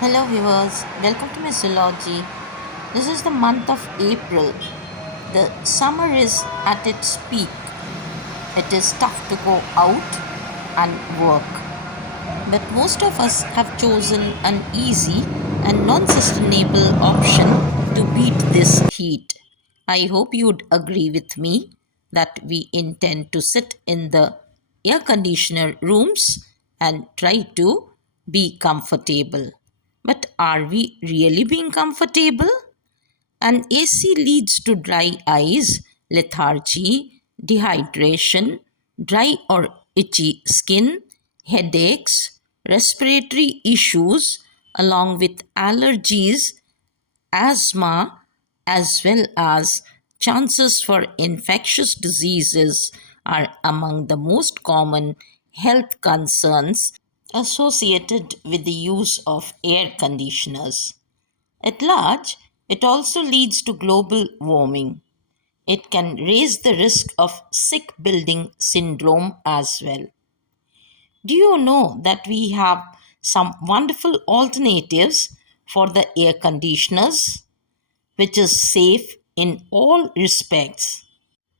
Hello viewers, welcome to my zoology. This is the month of April. The summer is at its peak. It is tough to go out and work. But most of us have chosen an easy and non-sustainable option to beat this heat. I hope you'd agree with me that we intend to sit in the air conditioner rooms and try to be comfortable. But are we really being comfortable? An AC leads to dry eyes, lethargy, dehydration, dry or itchy skin, headaches, respiratory issues, along with allergies, asthma, as well as chances for infectious diseases are among the most common health concerns associated with the use of air conditioners. At large, it also leads to global warming. It can raise the risk of sick building syndrome as well. Do you know that we have some wonderful alternatives for the air conditioners, which is safe in all respects?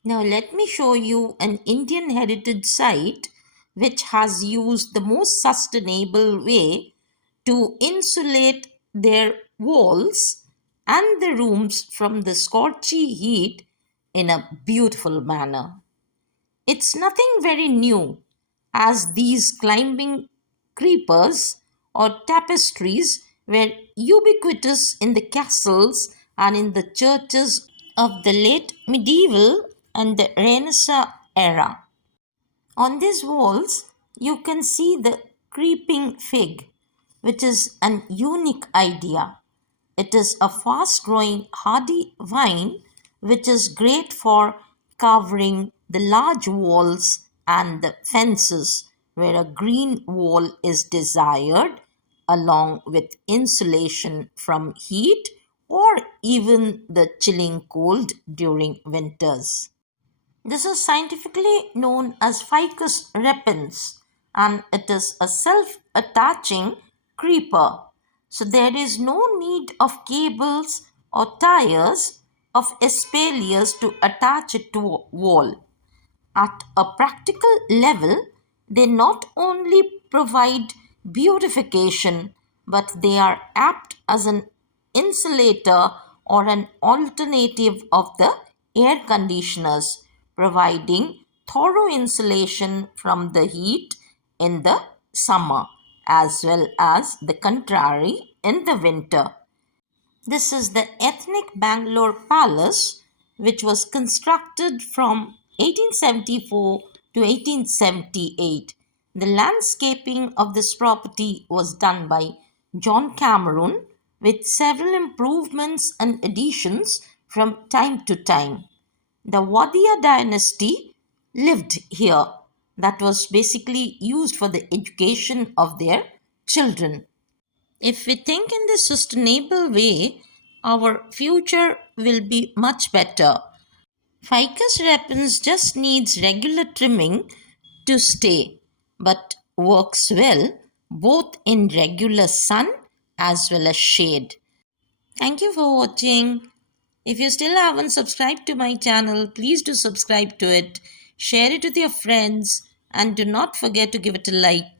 Now, let me show you an Indian heritage site which has used the most sustainable way to insulate their walls and the rooms from the scorchy heat in a beautiful manner. It's nothing very new, as these climbing creepers or tapestries were ubiquitous in the castles and in the churches of the late medieval and the Renaissance era. On these walls, you can see the creeping fig, which is an unique idea. It is a fast growing hardy vine which is great for covering the large walls and the fences where a green wall is desired, along with insulation from heat or even the chilling cold during winters. This is scientifically known as Ficus repens, and it is a self attaching creeper. So there is no need of cables or tires of espaliers to attach it to a wall. At a practical level, they not only provide beautification, but they are apt as an insulator or an alternative of the air conditioners, providing thorough insulation from the heat in the summer as well as the contrary in the winter. This is the ethnic Bangalore Palace, which was constructed from 1874 to 1878. The landscaping of this property was done by John Cameron, with several improvements and additions from time to time. The Wadiyah dynasty lived here, that was basically used for the education of their children. If we think in this sustainable way, our future will be much better. Ficus repens just needs regular trimming to stay, but works well both in regular sun as well as shade. Thank you for watching. If you still haven't subscribed to my channel, please do subscribe to it, share it with your friends, and do not forget to give it a like.